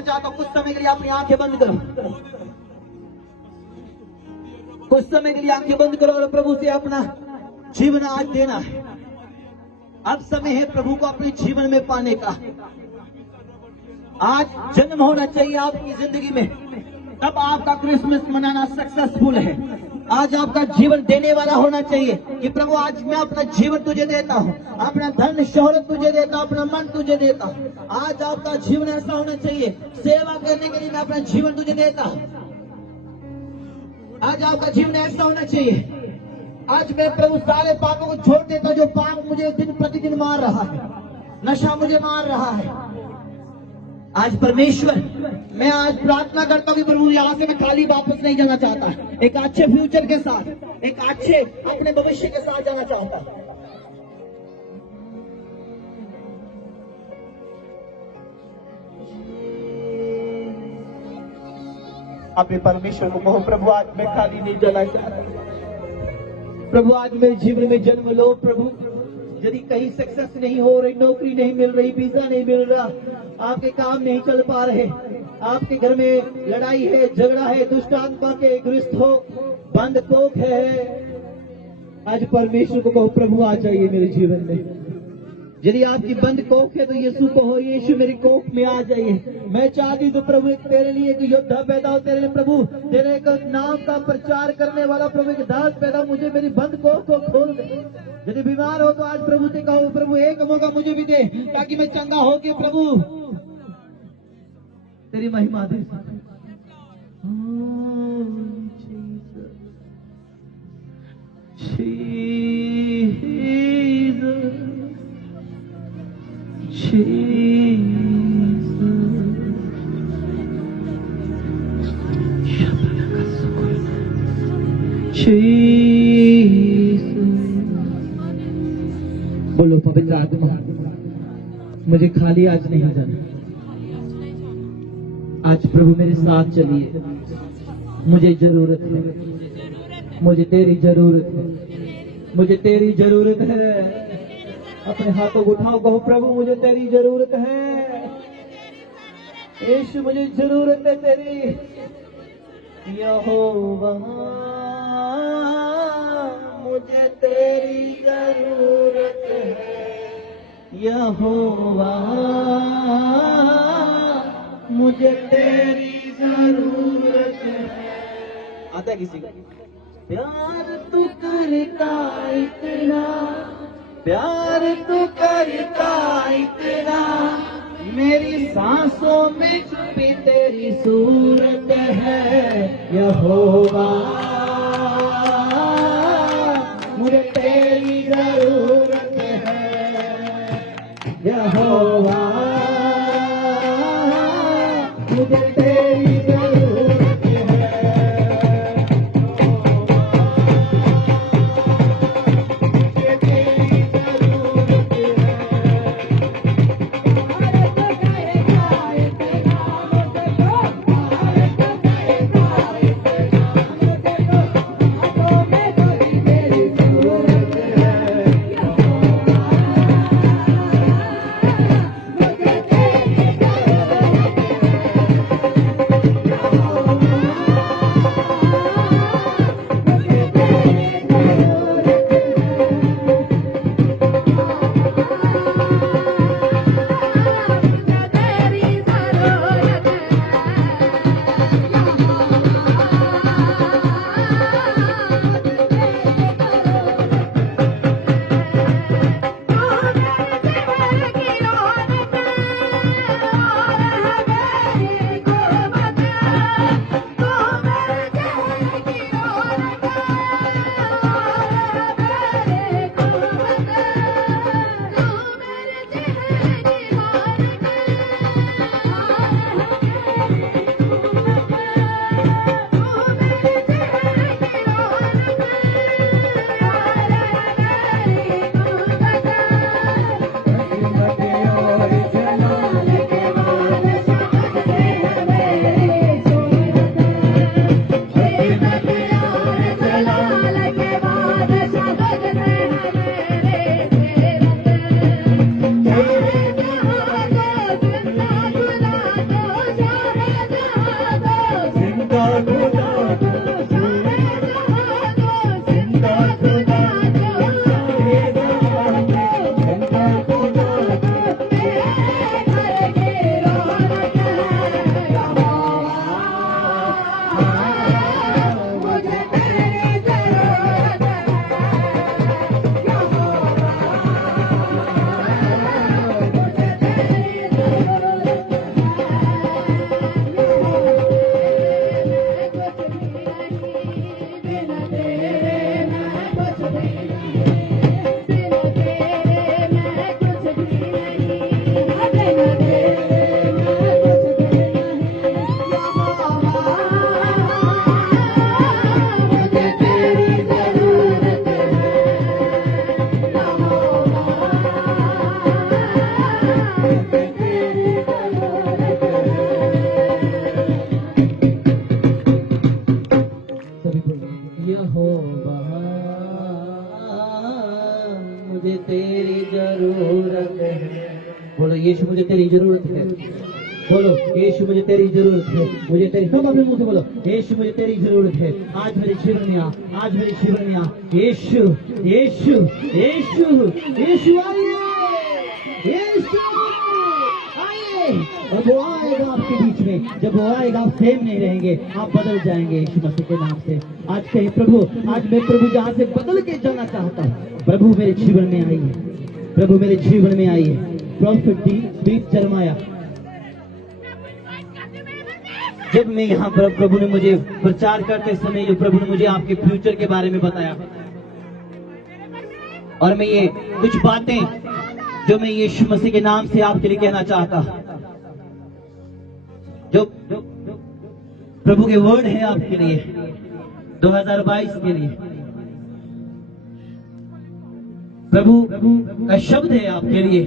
कहना चाहता हूं, कुछ समय के लिए अपनी आंखें बंद करो, कुछ समय के लिए आंखें बंद करो और प्रभु से अपना जीवन आज देना है। अब समय है प्रभु को अपने जीवन में पाने का। आज जन्म होना चाहिए आपकी जिंदगी में, तब आपका क्रिसमस मनाना सक्सेसफुल है। आज आपका जीवन देने वाला होना चाहिए कि प्रभु आज मैं अपना जीवन तुझे देता हूँ, अपना धन शोहरत तुझे देता हूँ, अपना मन तुझे देता हूँ। आज आपका जीवन ऐसा होना चाहिए, सेवा करने के लिए मैं अपना जीवन तुझे देता हूँ। आज आपका जीवन ऐसा होना चाहिए, आज मैं प्रभु सारे पापों को छोड़ देता हूँ जो पाप मुझे दिन प्रतिदिन मार रहा है, नशा मुझे मार रहा है। आज परमेश्वर, मैं आज प्रार्थना करता हूँ कि प्रभु यहाँ से मैं खाली वापस नहीं जाना चाहता, एक अच्छे फ्यूचर के साथ, एक अच्छे अपने भविष्य के साथ जाना चाहता। अपने परमेश्वर को कहो, प्रभु आज मैं खाली नहीं जाना चाहता, प्रभु आज मेरे जीवन में जन्म लो। प्रभु यदि कहीं सक्सेस नहीं हो रही, नौकरी नहीं मिल रही, वीजा नहीं मिल रहा, आपके काम नहीं चल पा रहे, आपके घर में लड़ाई है, झगड़ा है, दुष्ट आत्मा के गृहस्थ हो, बंद कोख है, आज परमेश्वर को कहो प्रभु आ जाइए मेरे जीवन में। यदि आपकी बंद कोख है तो यीशु को हो, यीशु मेरी कोख में आ जाइए। मैं चाहती हूँ तो प्रभु एक तेरे लिए एक योद्धा पैदा हो, तेरे लिए प्रभु तेरे एक नाम का प्रचार करने वाला प्रभु एक दास पैदा हो, मुझे मेरी बंद कोख को खोल दे। यदि बीमार हो तो आज प्रभु से कहो प्रभु एक मौका मुझे भी दे, ताकि मैं चंगा हो के प्रभु तेरी महिमा दे सकूं। बोलो पवित्र आत्मा, मुझे खाली आज नहीं जाना, आज प्रभु मेरे साथ चलिए, मुझे जरूरत है, मुझे तेरी जरूरत है, मुझे तेरी जरूरत है। अपने हाथों को उठाओ, कहो प्रभु मुझे तेरी जरूरत है, यीशु मुझे जरूरत है तेरी। यहोवा मुझे तेरी जरूरत है, यहोवा मुझे तेरी जरूरत है। आता है किसी को? प्यार तू करता इतना, प्यार तू करता इतना, मेरी सांसों में छुपी तेरी सूरत है। यहोवा मुझे तेरी जरूरत है, यहोवा मुझे तेरी जरूरत है। बोलो यीशु मुझे तेरी जरूरत है, मुझे तेरी, तुम अपने मुंह से बोलो यीशु मुझे तेरी जरूरत है, आज मेरे जीवन में आ, आज मेरे जीवन में आ, यीशु यीशु यीशु यीशु आइए, यीशु आइए। और वो आएगा आपके बीच में, जब वो आएगा आप सेम नहीं रहेंगे, आप बदल जाएंगे यीशु मसीह के नाम से। आज कहे प्रभु, आज मैं प्रभु जहाँ से बदल के जाना चाहता हूँ, प्रभु मेरे जीवन में आइए, प्रभु मेरे जीवन में आइए। प्रॉफिट दीप जरमाया, जब मैं यहाँ पर प्रभु ने मुझे प्रचार करते समय जो प्रभु ने मुझे आपके फ्यूचर के बारे में बताया, और मैं ये कुछ बातें जो मैं यीशु मसीह के नाम से आपके लिए कहना चाहता, जो प्रभु के वर्ड है आपके लिए 2022 के लिए, प्रभु का शब्द है आपके लिए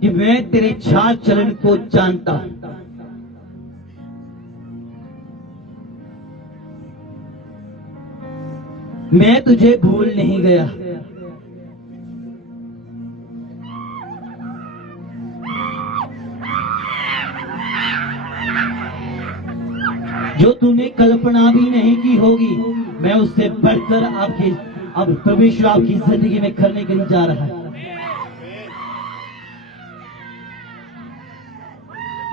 कि मैं तेरे चाल चलन को जानता हूं, मैं तुझे भूल नहीं गया। जो तूने कल्पना भी नहीं की होगी, मैं उससे बढ़कर आपकी, अब परमेश्वर आपकी जिंदगी में करने के लिए जा रहा है।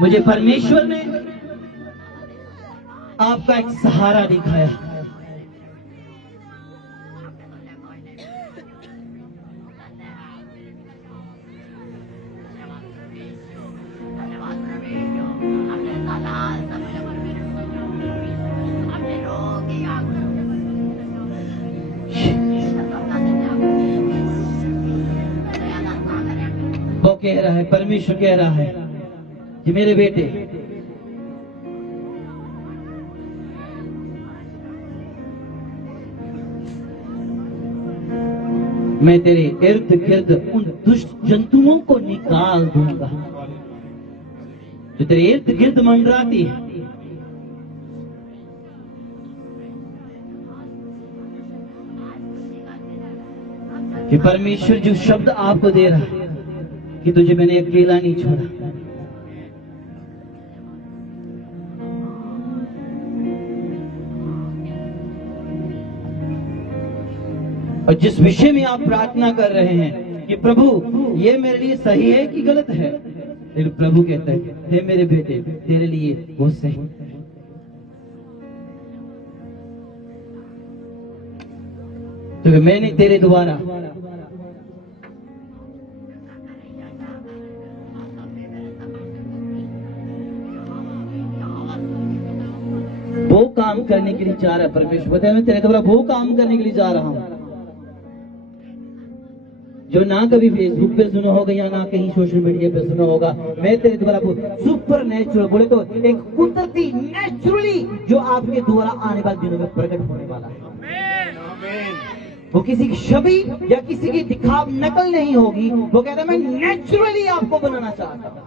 मुझे परमेश्वर ने आपका एक सहारा दिखाया, वो कह रहा है, परमेश्वर कह रहा है कि मेरे बेटे, मैं तेरे इर्द गिर्द उन दुष्ट जंतुओं को निकाल दूंगा जो तेरे इर्द गिर्द मंडराती है। कि परमेश्वर जो शब्द आपको दे रहा है कि तुझे मैंने अकेला नहीं छोड़ा, और जिस विषय में आप प्रार्थना कर रहे हैं कि प्रभु ये मेरे लिए सही है कि गलत है, लेकिन प्रभु कहता है हे मेरे बेटे तेरे लिए वो सही है। तो मैंने तेरे द्वारा वो काम करने के लिए जा रहा है। परमेश्वर बताया मैं तेरे द्वारा वो काम करने के लिए जा रहा हूं जो ना कभी फेसबुक पे सुना होगा या ना कहीं सोशल मीडिया पे सुना होगा। मैं तेरे द्वारा वो सुपर नेचुरल, बोले तो एक कुदरती नेचुरली जो आपके द्वारा आने वाले दिनों में प्रकट होने वाला है। वो किसी की छवि या किसी की दिखाव नकल नहीं होगी। वो कहता है मैं नेचुरली आपको बनाना चाहता हूं।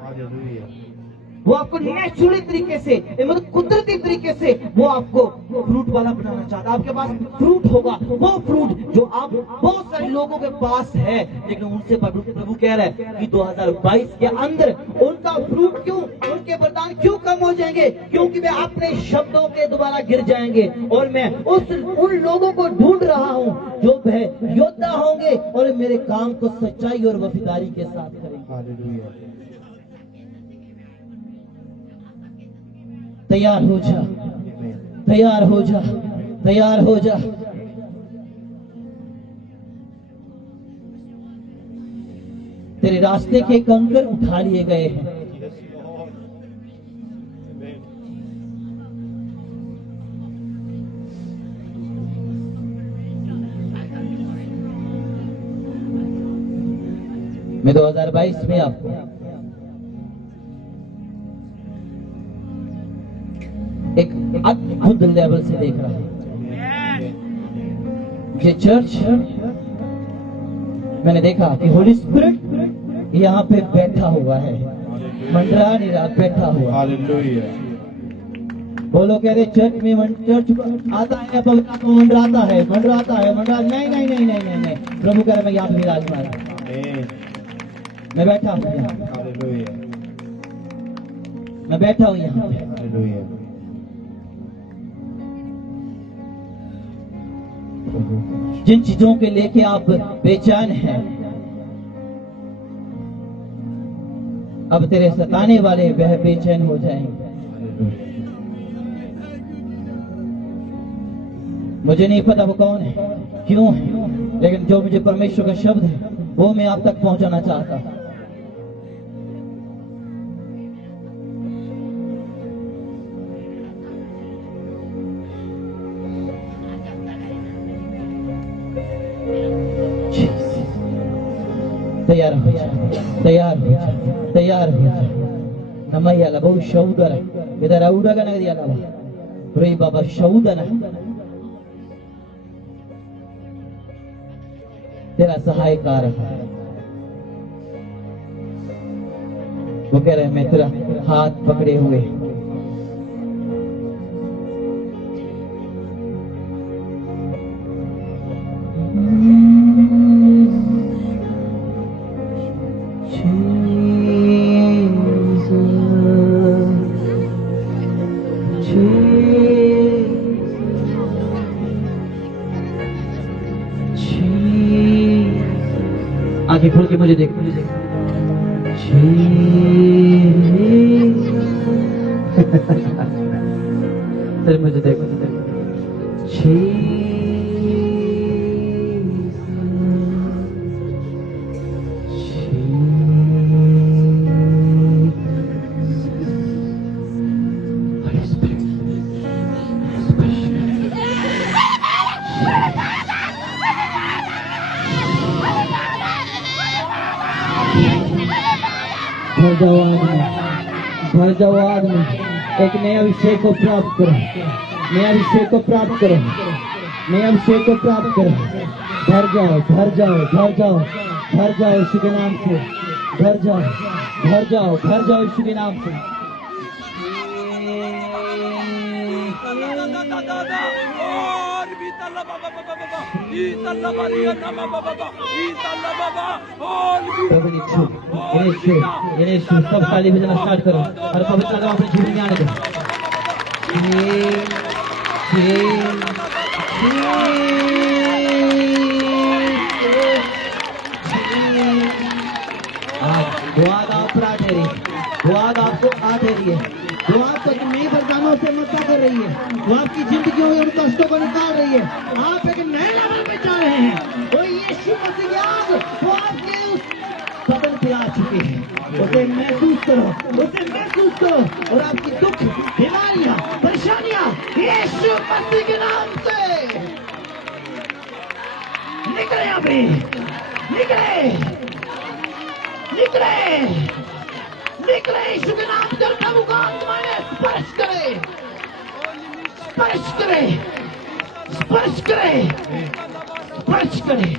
वो आपको नेचुरली तरीके से, मतलब कुदरती तरीके से वो आपको फ्रूट वाला बनाना चाहता है। आपके पास फ्रूट होगा, वो फ्रूट जो आप बहुत सारे लोगों के पास है, लेकिन उनसे प्रभु कह रहा है कि 2022 के अंदर उनका फ्रूट क्यों, उनके वरदान क्यों कम हो जाएंगे? क्योंकि वे अपने शब्दों के द्वारा गिर जाएंगे। और मैं उन लोगों को ढूंढ रहा हूं जो वह योद्धा होंगे और मेरे काम को सच्चाई और वफादारी के साथ करेंगे। तैयार हो जा, तैयार हो जा, तैयार हो जा। तेरे रास्ते के कंकर उठा लिए गए हैं। मैं 2022 में आपको एक अद्भुत लेवल से देख रहा हूं। ये चर्च मैंने देखा कि होली स्पिरिट यहाँ पे बैठा हुआ है, मंडरा नहीं रहा, बैठा हुआ। बोलो कह रहे चर्च में चर्च आता है, मंडराता है, मंडराता है, मंडरा नहीं नहीं नहीं नहीं नहीं नहीं। प्रभु कह रहे मैं यहाँ पे विराजमान, मैं बैठा हूँ यहाँ। मैं बैठा हूं यहाँ पे। हालेलुया। जिन चीजों के लेके आप बेचैन हैं, अब तेरे सताने वाले वह बेचैन हो जाएंगे। मुझे नहीं पता वो कौन है, क्यों है, लेकिन जो मुझे परमेश्वर का शब्द है वो मैं आप तक पहुंचाना चाहता हूं। तैयार हो जा, तैयार हो जा, तैयार हो जा। नमैयाला बहु शौदर इधर औडगा नगदियाला रे बाबा शौदना तेरा सहायकार है। वो कह रहे मैं तेरा हाथ पकड़े हुए आगे खोल के मुझे देख, मुझे देख। चल मुझे देख, मुझे देख। भर जाओ आदमी, एक नए अभिषेक को प्राप्त करो, नए अभिषेक को प्राप्त करो, नए अभिषेक को प्राप्त करो। भर जाओ, भर जाओ, भर जाओ, भर जाओ यीशु के नाम से, भर जाओ, भर जाओ, भर जाओ यीशु के नाम से। सब ताली बजाना स्टार्ट करो और पवित्र आत्मा अपने जीवन में आने दो। दुआ आपको आ रही है, दुआ आपको आ रही है, दुआ आपको नए वरदानों से मदद कर रही है, वो आपकी जिंदगी में उन कष्टों को निकाल रही है। आप एक नए लेवल पे जा रहे हैं। वो यीशु मसीह की आग वो आपके उस बदन पे आ चुकी है। उसे महसूस करो, उसे महसूस करो और आपकी दुख, बीमारियां, परेशानियां यीशु मसीह के नाम से निकले। अभी निकले, निकले, निकले यीशु के नाम से। प्रभु का आत्मा ने स्पर्श करे, स्पर्श करे, स्पर्श करे, स्पर्श करे।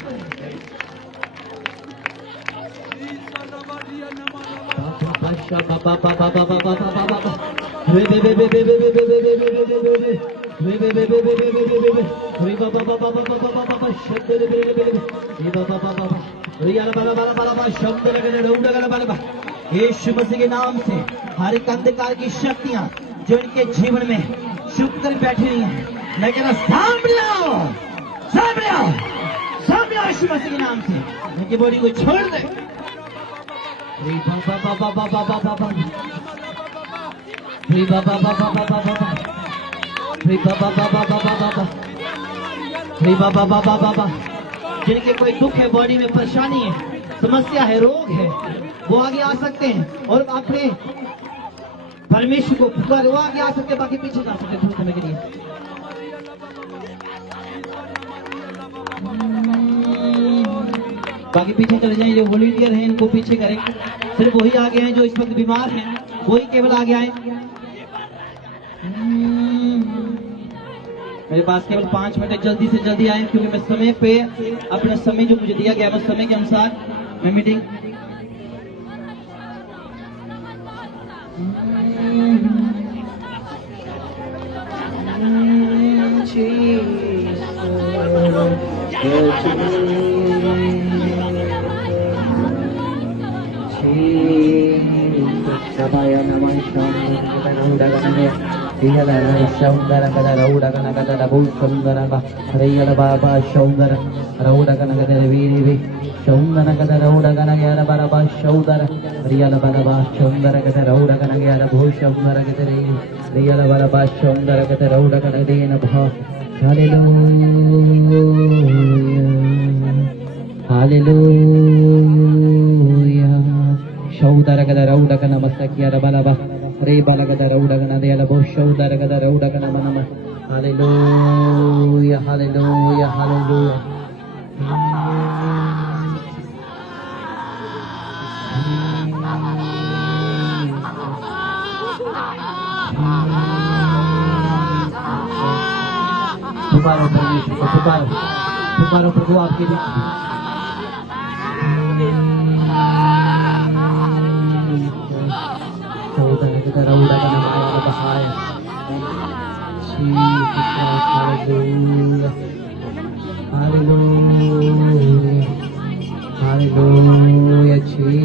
यीशु मसीह के नाम से हर एक अंधकार की शक्तियां जो इनके जीवन में छुप कर बैठी हुई हैं, मैं कहना सामने आओ, सामने आओ, सामने आओ यीशु मसीह के नाम से। उनकी बॉडी को छोड़ दे। जिनके कोई दुख है, बॉडी में परेशानी है, समस्या है, रोग है, वो आगे आ सकते हैं और अपने परमेश्वर को पुकार, वो आगे आ सकते, बाकी पीछे जा सकते थोड़े समय के लिए। बाकी पीछे चले जाएं, जो वॉलंटियर हैं इनको पीछे करें। सिर्फ वही आगे हैं जो इस वक्त बीमार हैं, वही केवल आगे आए। मेरे पास केवल 5 मिनट है, जल्दी से जल्दी आए क्योंकि मैं समय पे अपना समय जो मुझे दिया गया है, समय के अनुसार मैं मीटिंग नमः Raudaganaya, Riyala Shaundara Gada Raudagana Gada Rabu Shaundaraba, Rayala Baba Shaundara, Raudaganagada Viri, Shaundana Gada Raudagana Yara Baraba Shaudara, Riyala Baraba Shaundara Gada Raudagana Yara Bhu Shaundara Gada Riyala Baraba Shaundara Gada Raudagana Dena Bha. Hallelujah, Hallelujah. Shaudara Gada Raudagana Masakia Balaba. Re balagada raudagana de la bosh shaudagada raudagana manama. Hallelujah, hallelujah, hallelujah. पुकारो परमेश्वर को, पुकारो पुकारो प्रभु आपके लिए। Shaudagada raudagana maya bahaya. Jesus Christ, hallelujah, hallelujah, hallelujah, Jesus,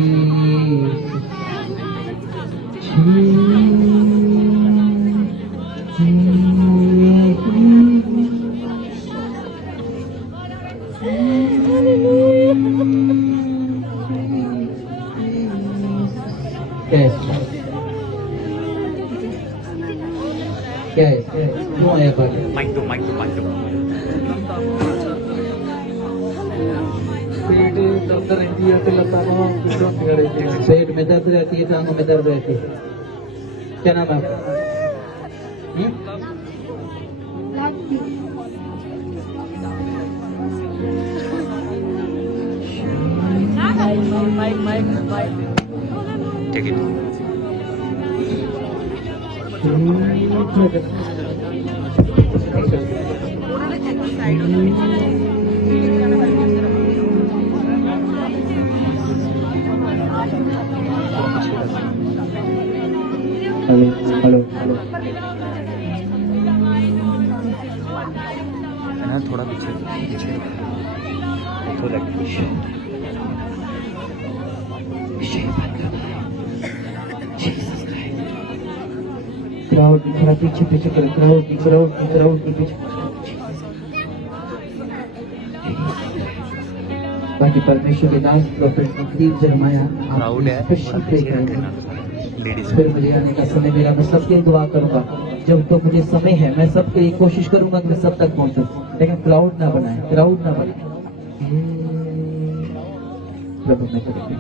Yes. क्या है क्यों आया बात mic दो पेट में दर्द रहती है, टांगों में दर्द रहती है। क्या नाम है टेक इट हेलो हेलो थोड़ा पीछे थोड़ा क्राउड थोड़ा पीछे पीछे करो, क्राउड की पीछे। बाकी परमेश्वर के दास प्रोफेट मुफ्ती जरमाया क्राउड है लेडीज। फिर मुझे आने का समय मेरा, मैं सबके लिए दुआ करूंगा। जब तो मुझे समय है मैं सबके लिए कोशिश करूंगा कि मैं सब तक पहुंचूं, लेकिन क्राउड ना बनाए, क्राउड ना बनाए। प्रभु मैं करेंगे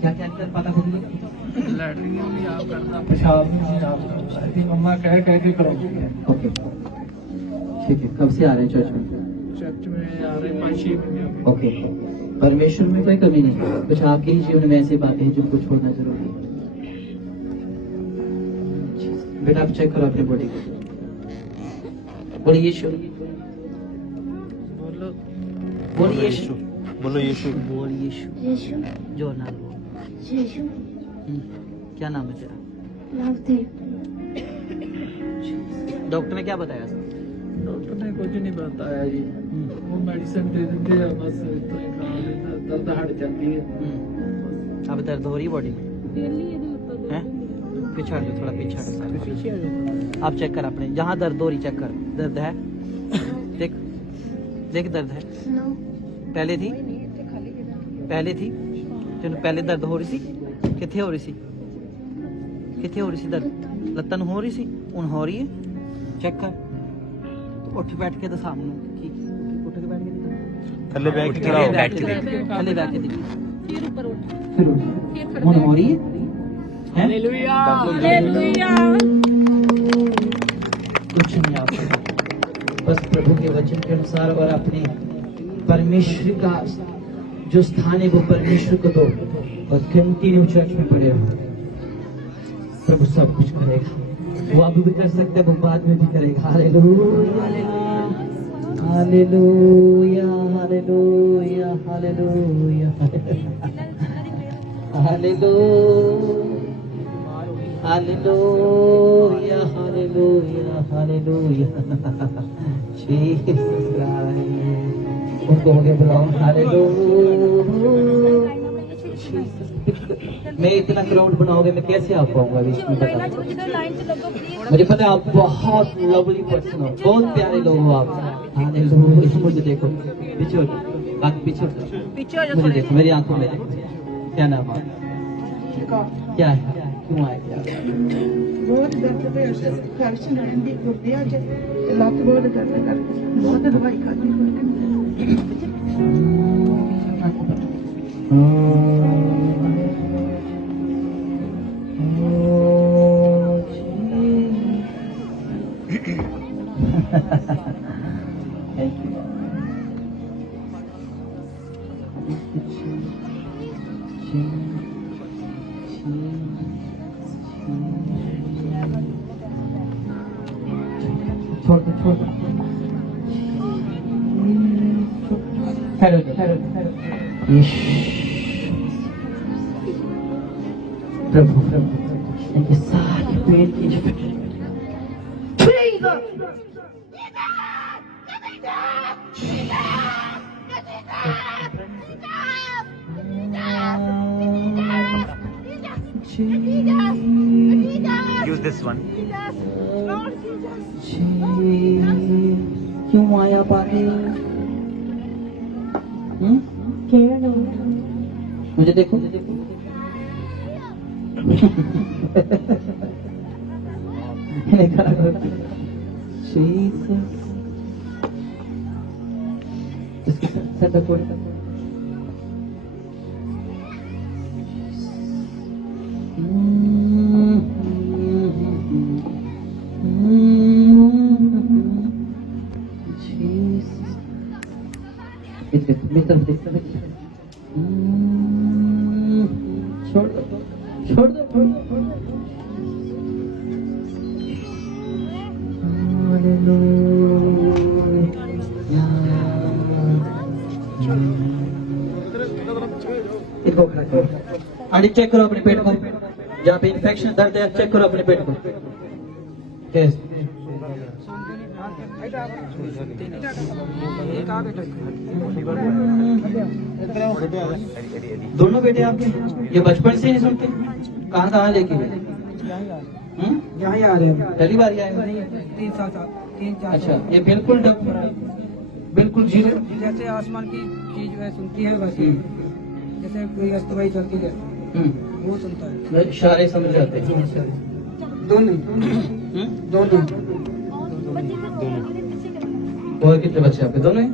क्या क्या कर पता खुद लैटरिन में आप करना, पेशाब में आप करना, ऐसी मम्मा कह के करोगे। ओके ठीक है। कब से आ रहे हैं चर्च में? चर्च में आ रहे 5-6 महीने। ओके। परमेश्वर में कोई कमी नहीं, कुछ आपके ही जीवन में ऐसी बातें हैं जिनको छोड़ना जरूरी है। बेटा आप चेक करो अपनी बॉडी को, बोलिए यीशु, बोलिए यीशु, बोलो यीशु, बोलिए यीशु, जो नाम लो। यीशु। क्या नाम है तेरा? नवदीप। डॉक्टर ने क्या बताया? डॉक्टर ने कुछ नहीं बताया जी, वो मेडिसिन दे देते हैं, बस इतना ही खा लेना, दर्द हट जाती है। अब दर्द हो रही है बॉडी में? हैं? पीछे हटो, थोड़ा पीछे हटो। आप चेक कर अपने, जहाँ दर्द हो रही चेक कर। दर्द है? देख देख दर्द है? पहले थी तेन पहले दर्द हो रही सी? किथे हो रही सी? किथे हो रही सी दर्द? लत्तन हो रही सी? हुण हो रही है? चेक कर। तो उठ बैठ के तो सामने उठ के बैठ के थल्ले बैठ के चलाओ, बैठ के देख। थल्ले बैठ के देख, फिर हुण हो रही है? हालेलुया, कुछ नहीं आप बस प्रभु के वचन के अनुसार और अपने परमेश्वर का जो स्थान है वो परमेश्वर को दो और कंटिन्यू चर्च में पड़े रहो। प्रभु सब कुछ करेगा। वो अब भी कर सकते हैं, वो बाद में भी करेगा। Hallelujah hallelujah hallelujah hallelujah hallelujah hallelujah hallelujah Jesus Christ. उनको मुझे बुलाओ। हालेलुया। मैं इतना क्राउड बनाओगे मैं कैसे आ पाऊंगा अभी इसमें बता। मुझे पता है आप बहुत लवली पर्सन हो, बहुत प्यारे लोग हो आप। हालेलुया। मुझे देखो पीछे हो, आंख पीछे हो, मुझे देखो, मेरी आंखों में देखो। क्या नाम है? क्या है? क्यों आए? क्या बहुत दर्द पे खारिश रहती गुर्दे आज लत बहुत दर्द करती बहुत दवाई खाती छोड़ दो छोड़ दो। ठहरो ठहरो ठहरो। प्रभु प्रभु इनके सारे पेट की Use this one. क्यों आया पानी? मुझे देखो इसके साथ छोड़ दो छोड़ दो छोड़ दो छोड़ दो। इनको खड़ा करो। आगे चेक करो अपने पेट को, जहाँ पे इन्फेक्शन दर्द है चेक करो अपने पेट को। यस दोनों बेटे आपके? ये बचपन से ही सुनते? कहाँ कहाँ लेके गए? यहाँ आ रहे हैं पहली बार आए? 3 साल 3-4 अच्छा, ये बिल्कुल बिल्कुल जीरो जैसे आसमान की चीज वह सुनती है वैसे जैसे कोई अस्तवाई चलती है वो सुनता है। इशारे समझ जाते हैं। दोनों दोनों और कितने बच्चे आपके? दोनों हैं?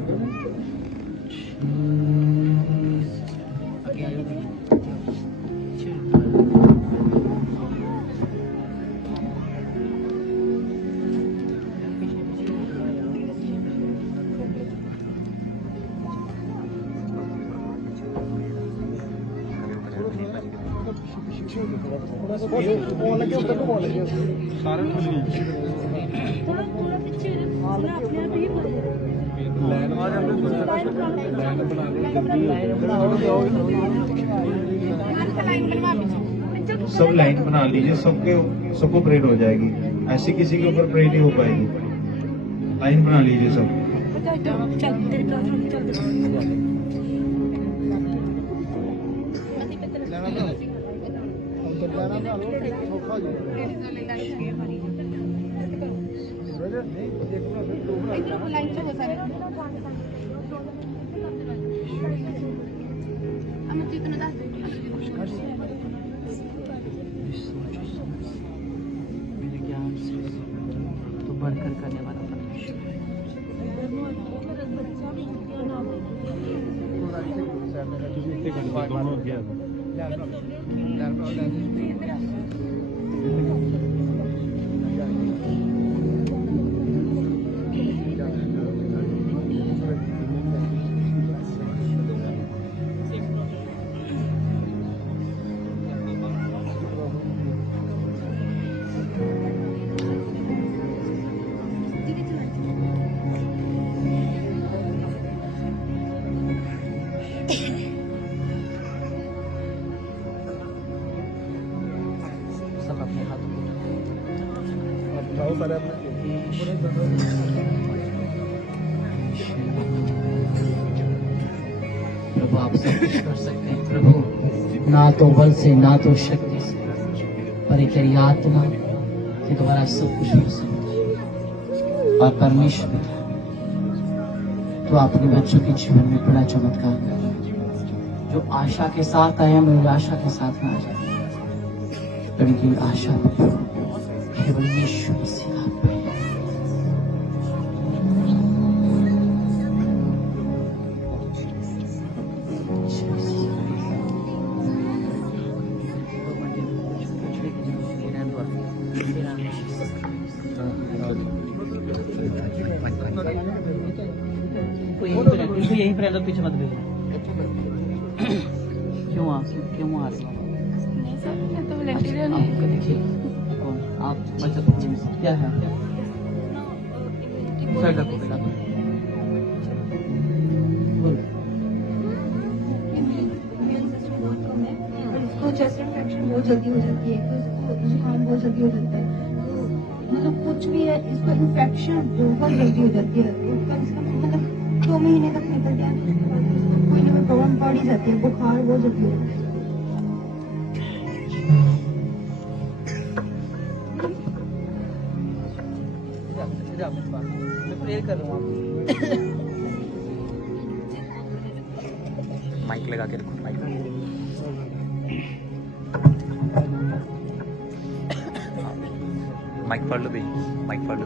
सब लाइन बना लीजिए, सबको प्रेयर हो जाएगी। ऐसे किसी के ऊपर प्रेयर नहीं हो पाएगी। लाइन बना लीजिए सब। तो बढ़कर करने वाला परमेश्वर प्रभु आप सब कुछ कर सकते हैं प्रभु, ना तो बल से ना तो शक्ति से, पर एक तेरी आत्मा के द्वारा सब कुछ हो सकता है। और परमेश्वर तो अपने बच्चों के जीवन में बड़ा चमत्कार कर, जो आशा के साथ आया मैं निराशा के साथ ना आ जाए, पर इनकी आशा में केवल यीशु मसीह आप पे। इनको यहीं पर रहना, पीछे मत भेजना। क्यों आ रहे हो? नहीं सर, मैं तो वॉलंटियर हूँ। आपको देखिए कौन आप बच्चा क्या है? साइड रखो बेटा। उसको चेस्ट इन्फेक्शन बहुत जल्दी हो जाती है, तो उसको जुकाम बहुत जल्दी हो जाता है, तो मतलब कुछ भी है इसको इन्फेक्शन बहुत जल्दी हो जाती है। तो इसका मतलब 2 महीने तक निकल गया, उसके बाद इसको कोई ना कोई प्रॉब्लम पड़ ही जाती है, बुखार बहुत जल्दी हो जाता है। मैं प्रेयर कर रहा हूँ। माइक लगा के रखो, माइक माइक पढ़ लो भाई, माइक पढ़ लो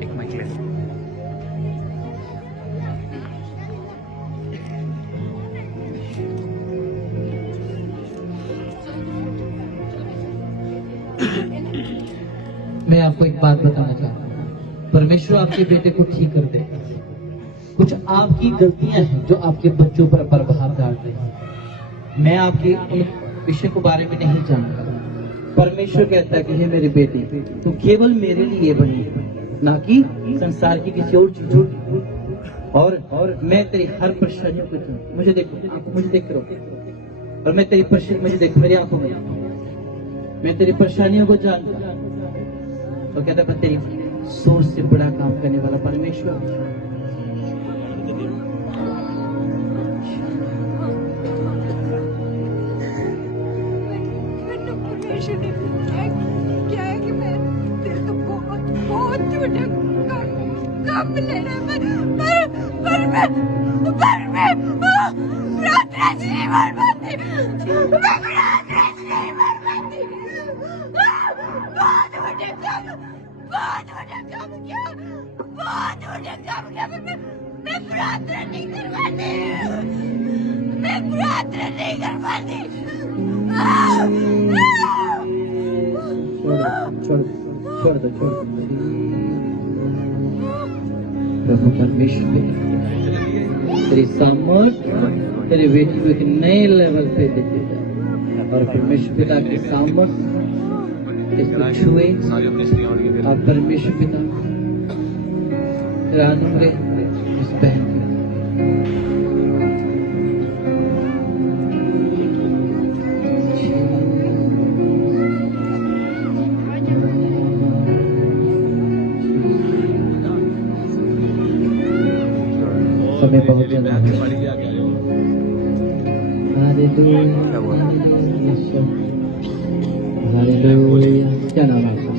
एक माइक ले लो। मैं आपको एक बात बताना चाहता हूँ, परमेश्वर आपके बेटे को ठीक कर दे। कुछ आपकी गलतियां हैं जो आपके बच्चों पर प्रभाव डाल रही हैं। मैं आपके उन विषय के बारे में नहीं जानता। परमेश्वर कहता है कि हे मेरे बेटे, तू केवल मेरे लिए बनी, ना कि संसार की किसी और चीजों की। और मैं तेरी हर परेशानियों को, मुझे देखो, आपको मुझे देख करो, और मैं तेरी परेशानी, मुझे देखो मेरी आंखों में, मैं तेरी परेशानियों को जानता हूं। तो कहता है तेरी सोच से बड़ा काम करने वाला परमेश्वर। क्या है कि मैं तेरे को बहुत छोटा काम लेना है, पर मैं रात नहीं मार पाती, मैं रात नहीं मार पाती। बहुत बड़े काम क्या, मैं प्रार्थना नहीं कर पाती, छोड़ दो। प्रभु परमेश्वर तेरी सामर्थ तेरे बेटी को एक नए लेवल पे देते जाए, और परमेश्वर पिता की सामर्थ इसको छुए। और परमेश्वर पिता रानुरे इस बहन की समय बहुत ज्यादा हालेलुया। क्या नाम है आपका?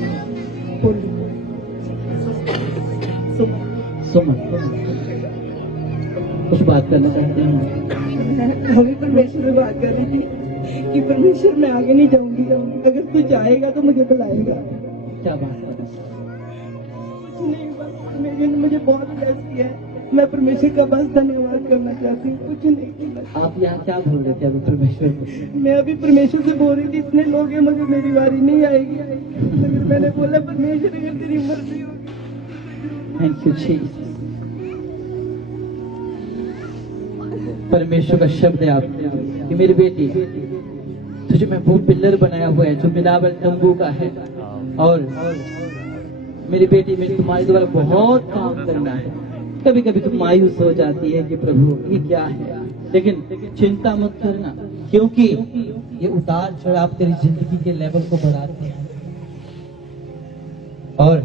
सुमन। कुछ बात करना चाहते हैं? अभी परमेश्वर से बात कर रही थी कि परमेश्वर मैं आगे नहीं जाऊंगी, अगर तू चाहेगा तो मुझे बुलाएगा। क्या बात करना? नहीं, बस परमेश्वर ने मुझे बहुत ब्लेस किया है, मैं परमेश्वर का बस धन्यवाद करना चाहती हूँ, कुछ नहीं। आप यहाँ क्या बोल रहे थे अभी परमेश्वर को? मैं अभी परमेश्वर से बोल रही थी, इतने लोग हैं मगर मेरी बारी नहीं आएगी, मगर मैंने बोला परमेश्वर अगर तेरी मर्जी होगी। Thank you Jesus. परमेश्वर का शब्द है आप कि मेरी बेटी, तुझे मैं वो पिलर बनाया हुआ है जो मिलावट तंबू का है, और मेरी बेटी मेरी तुम्हारे द्वारा बहुत काम करना है। कभी कभी तुम मायूस हो जाती है कि प्रभु ये क्या है, लेकिन चिंता मत करना, क्योंकि ये उतार चढ़ाव तेरी जिंदगी के लेवल को बढ़ाते हैं। और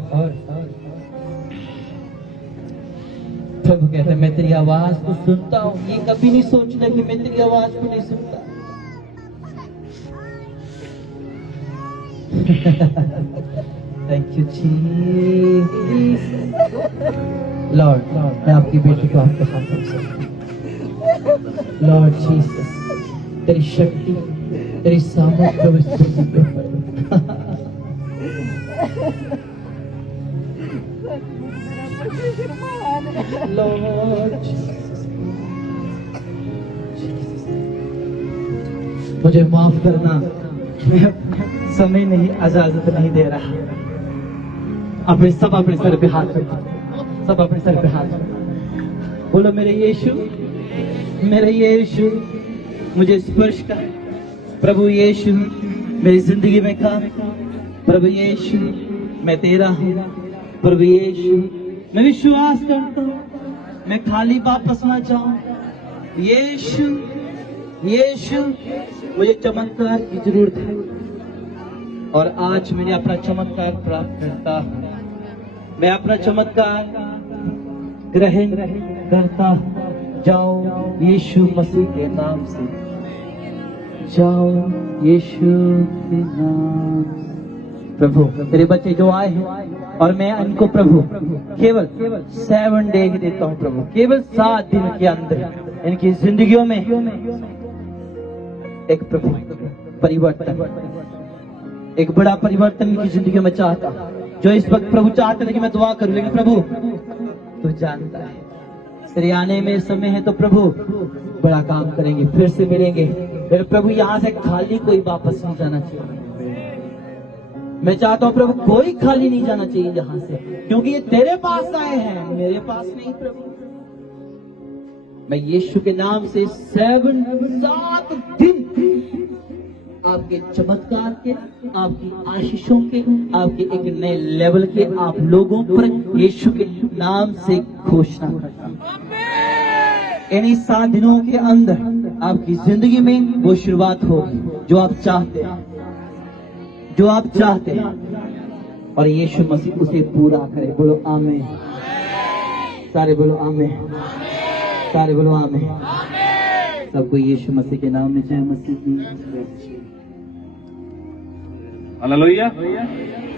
प्रभु कहते हैं मैं तेरी आवाज को सुनता हूं। ये कभी नहीं सोचना कि मैं तेरी आवाज को नहीं सुनता। Thank you Jesus. लॉर्ड मैं आपकी बेटी को आपके हाथों से लॉर्ड जीसस तेरी शक्ति तेरी सामर्थ प्रभु इस बेटी के ऊपर लॉर्ड मुझे माफ करना, मैं समय नहीं इजाजत नहीं दे रहा। अपने सब अपने सर पे हाथ रखो, सब अपने सर पे हाथ रखो। बोलो मेरे यीशु मुझे स्पर्श कर। प्रभु यीशु मेरी जिंदगी में काम। प्रभु यीशु मैं तेरा हूँ। प्रभु यीशु मैं विश्वास करता हूँ मैं खाली वापस ना जाऊं। यीशु मुझे चमत्कार की जरूरत है और आज मैंने अपना चमत्कार प्राप्त करता हूं। मैं अपना चमत्कार ग्रहण करता हूं। जाओ यीशु मसीह के नाम से, जाओ यीशु के नाम। प्रभु तेरे बच्चे जो आए हैं और मैं इनको प्रभु केवल 7 डे देता हूं। प्रभु केवल 7 दिन के अंदर इनकी जिंदगियों में एक प्रभु परिवर्तन, एक बड़ा परिवर्तन इनकी जिंदगी में चाहता। जो इस वक्त प्रभु चाहते थे कि मैं दुआ करूं, लेकिन प्रभु तू जानता है तेरे आने में समय है तो प्रभु बड़ा काम करेंगे, फिर से मिलेंगे। फिर प्रभु यहाँ से खाली कोई वापस नहीं जाना चाहिए। मैं चाहता हूँ प्रभु कोई खाली नहीं जाना चाहिए यहाँ से, क्योंकि ये तेरे पास आए हैं, मेरे पास नहीं। प्रभु मैं यीशु के नाम से 7 दिन आपके चमत्कार के, आपकी आशीषों के, आपके एक नए लेवल के आप लोगों पर यीशु के नाम से घोषणा करता हूं। इन्हीं 7 दिनों के अंदर आपकी जिंदगी में वो शुरुआत होगी जो आप चाहते हैं, जो आप चाहते हैं, और यीशु मसीह उसे पूरा करे। बोलो आमीन। सारे बोलो आमीन, सारे बोलो आमीन। सबको यीशु मसीह के नाम में जय मसीह की। हालेलुया।